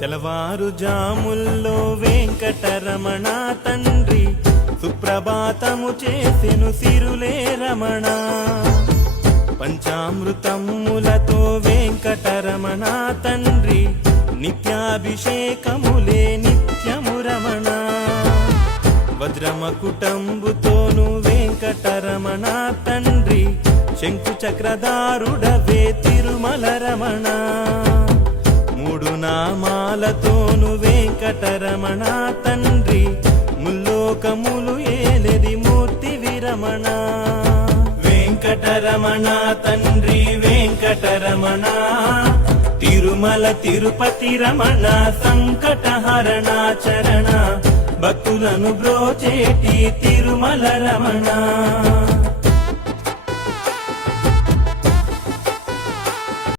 తెలవారు జాముల్లో వెంకటరమణ తండ్రి సుప్రభాతము చేసెను సిరులే రమణ. పంచామృతములతో వెంకటరమణ తండ్రి నిత్యాభిషేకములే నిత్యము రమణ. వజ్రమకుటంబుతోను వెంకటరమణ తండ్రి శంకు చక్రధారుడవే తిరుమల రమణ. మూడు నామాలతోను వెంకటరమణ తండ్రి ముల్లోకములు ఏలెది మూర్తి విరమణ. వెంకటరమణ తండ్రి వెంకటరమణ తిరుమల తిరుపతి రమణ సంకటహరణ చరణ భక్తులను బ్రోచేటి తిరుమల రమణ.